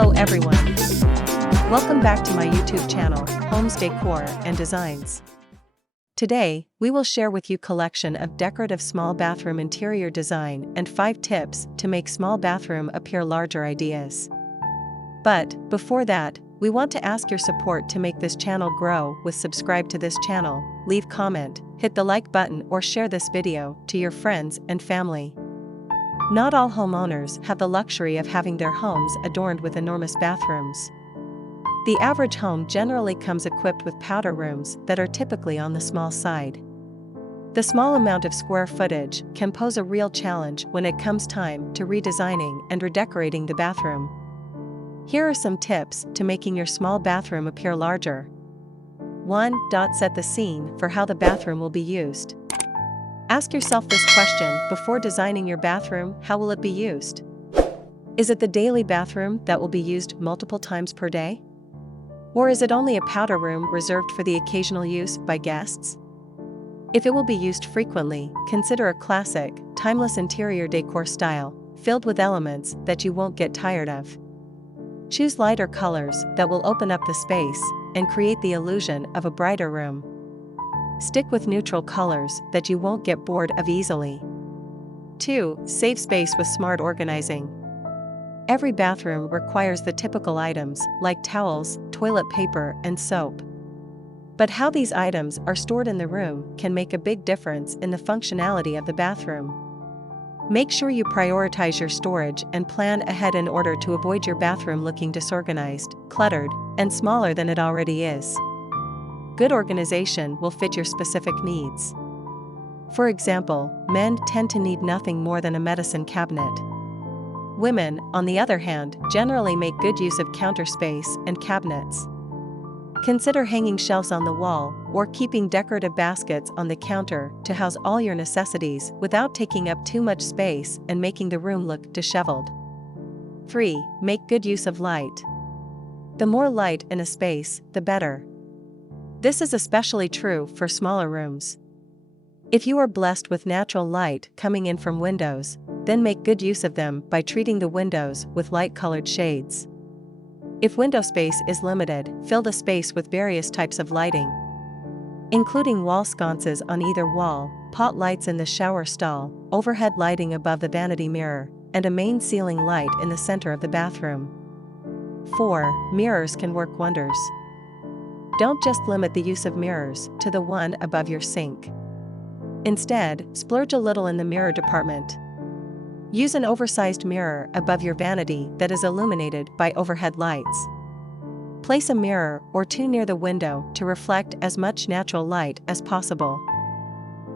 Hello everyone. Welcome back to my YouTube channel, Homes Decor and Designs. Today, we will share with you collection of decorative small bathroom interior design and 5 tips to make small bathroom appear larger ideas. But, before that, we want to ask your support to make this channel grow with subscribe to this channel, leave comment, hit the like button or share this video to your friends and family. Not all homeowners have the luxury of having their homes adorned with enormous bathrooms. The average home generally comes equipped with powder rooms that are typically on the small side. The small amount of square footage can pose a real challenge when it comes time to redesigning and redecorating the bathroom. Here are some tips to making your small bathroom appear larger. 1. Set the scene for how the bathroom will be used. Ask yourself this question before designing your bathroom: how will it be used? Is it the daily bathroom that will be used multiple times per day? Or is it only a powder room reserved for the occasional use by guests? If it will be used frequently, consider a classic, timeless interior decor style, filled with elements that you won't get tired of. Choose lighter colors that will open up the space and create the illusion of a brighter room. Stick with neutral colors that you won't get bored of easily. 2. Save space with smart organizing. Every bathroom requires the typical items like towels, toilet paper, and soap. But how these items are stored in the room can make a big difference in the functionality of the bathroom. Make sure you prioritize your storage and plan ahead in order to avoid your bathroom looking disorganized, cluttered, and smaller than it already is. Good organization will fit your specific needs. For example, men tend to need nothing more than a medicine cabinet. Women, on the other hand, generally make good use of counter space and cabinets. Consider hanging shelves on the wall or keeping decorative baskets on the counter to house all your necessities without taking up too much space and making the room look disheveled. 3. Make good use of light. The more light in a space, the better. This is especially true for smaller rooms. If you are blessed with natural light coming in from windows, then make good use of them by treating the windows with light-colored shades. If window space is limited, fill the space with various types of lighting, including wall sconces on either wall, pot lights in the shower stall, overhead lighting above the vanity mirror, and a main ceiling light in the center of the bathroom. 4. Mirrors can work wonders. Don't just limit the use of mirrors to the one above your sink. Instead, splurge a little in the mirror department. Use an oversized mirror above your vanity that is illuminated by overhead lights. Place a mirror or 2 near the window to reflect as much natural light as possible.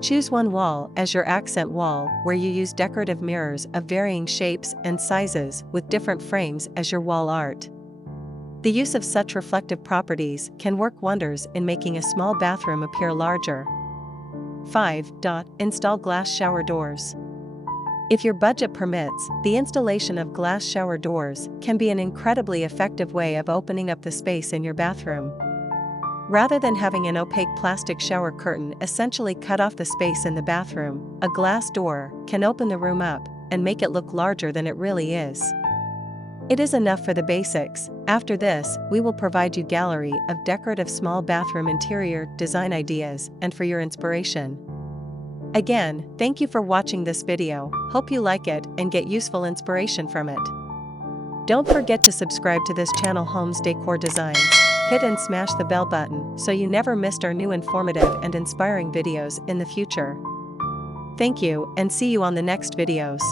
Choose one wall as your accent wall where you use decorative mirrors of varying shapes and sizes with different frames as your wall art. The use of such reflective properties can work wonders in making a small bathroom appear larger. 5. Install glass shower doors. If your budget permits, the installation of glass shower doors can be an incredibly effective way of opening up the space in your bathroom. Rather than having an opaque plastic shower curtain essentially cut off the space in the bathroom, a glass door can open the room up and make it look larger than it really is. It is enough for the basics. After this, we will provide you a gallery of decorative small bathroom interior design ideas and for your inspiration. Again, thank you for watching this video. Hope you like it and get useful inspiration from it. Don't forget to subscribe to this channel, Homes Decor Designs. Hit and smash the bell button so you never missed our new informative and inspiring videos in the future. Thank you and see you on the next videos.